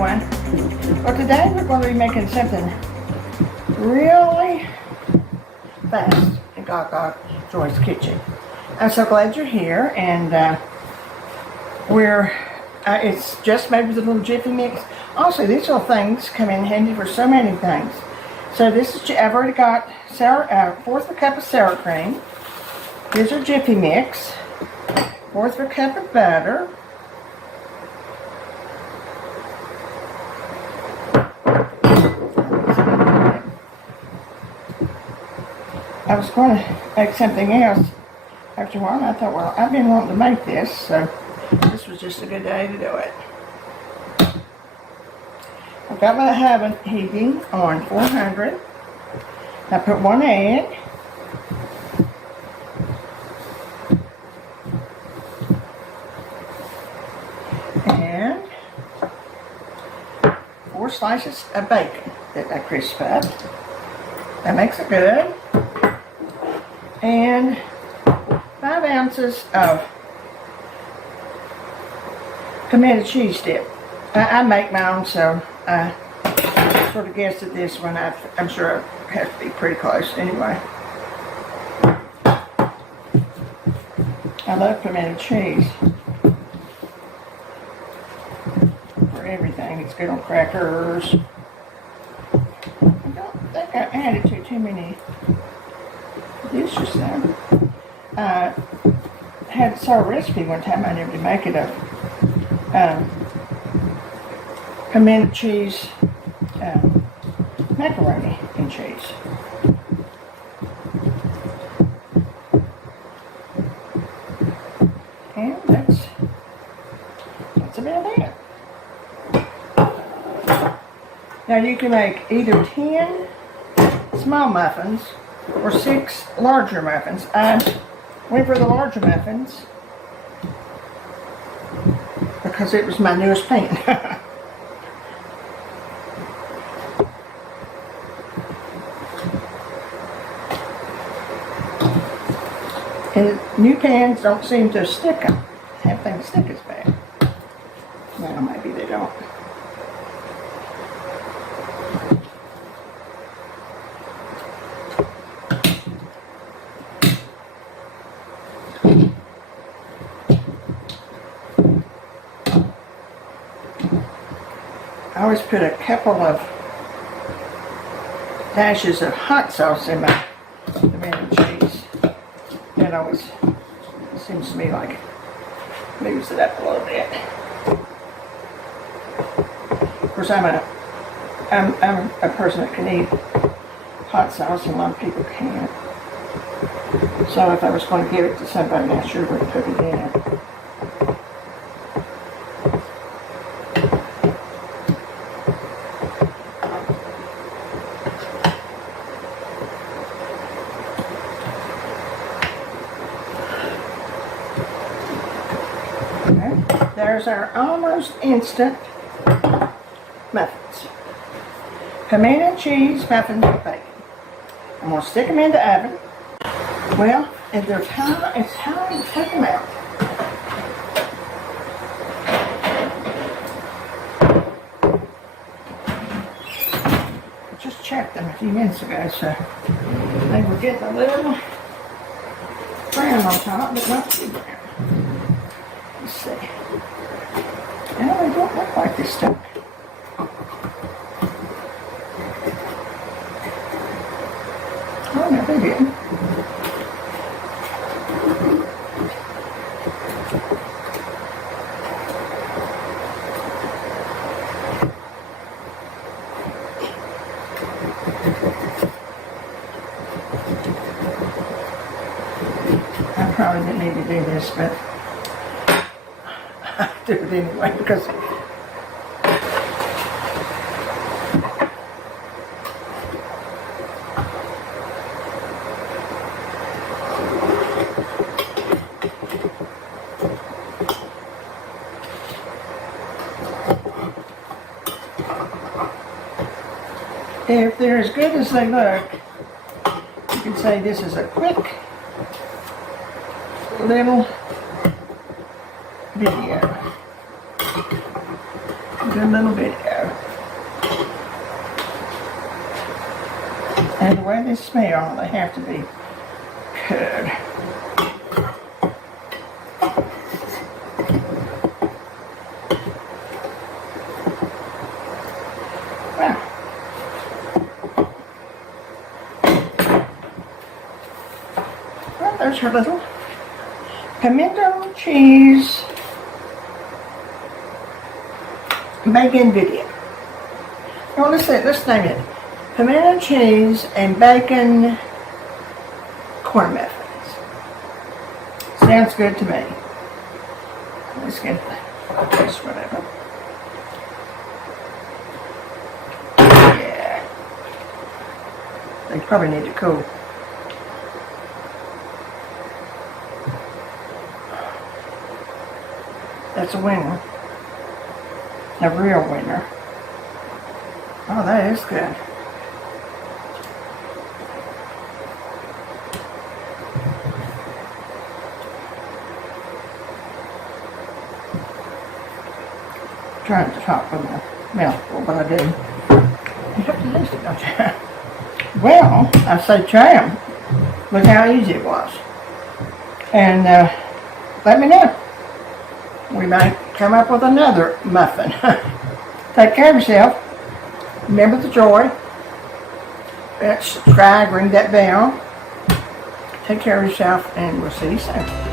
everyone. Well, today we're going to be making something really fast in Gagajoy's kitchen. I'm so glad you're here, and it's just made with a little Jiffy mix. Also, these little things come in handy for so many things. So this is, I've already got fourth of a cup of sour cream. Here's our Jiffy mix. Fourth of a cup of butter. I was going to make something else after a while, and I thought, well, I've been wanting to make this, so this was just a good day to do it. I've got my oven heating on 400. I put 1 egg. And 4 slices of bacon that I crisp up. That makes it good. And 5 ounces of pimento cheese dip. I make my own, so I sort of guessed at this one. I'm sure I have to be pretty close anyway. I love pimento cheese for everything. It's good on crackers. I don't think I added too many dishes there. Saw a recipe one time I never did make it of pimento cheese macaroni and cheese. And that's about it. Now you can make either 10 small muffins or 6 larger muffins. I went for the larger muffins because it was my newest pan. And new pans don't seem to stick them. Have things stick as bad. Well, maybe they don't. I always put a couple of dashes of hot sauce in my pimento cheese. That always seems to me like moves it up a little bit. Of course, I'm a person that can eat hot sauce, and a lot of people can't. So if I was going to give it to somebody, I sure would put it in. There's our almost instant muffins. Pimento cheese muffins with bacon. I'm going to stick them in the oven. Well, if they're time, it's time to take them out. I just checked them a few minutes ago, so they were getting a little brown on top, but not too brown. Let's see. No, they don't look like this stuff. Oh, no, they didn't. I probably didn't need to do this, but I do it anyway because if they're as good as they look, you can say this is a quick little video. Good little video. And the way they smell, they have to be good. Well, there's her little pimento cheese bacon video. Well, let's name it. Pimento cheese and bacon corn muffins. Sounds good to me. Let's get this whatever. Yeah. They probably need to cool. That's a winner. A real winner. Oh, that is good. Trying to talk with my mouthful, but I do. You have to taste it, don't you? Well, I say try 'em. Look how easy it was. And let me know. We might come up with another muffin. Take care of yourself. Remember the joy. Subscribe, ring that bell. Take care of yourself, and we'll see you soon.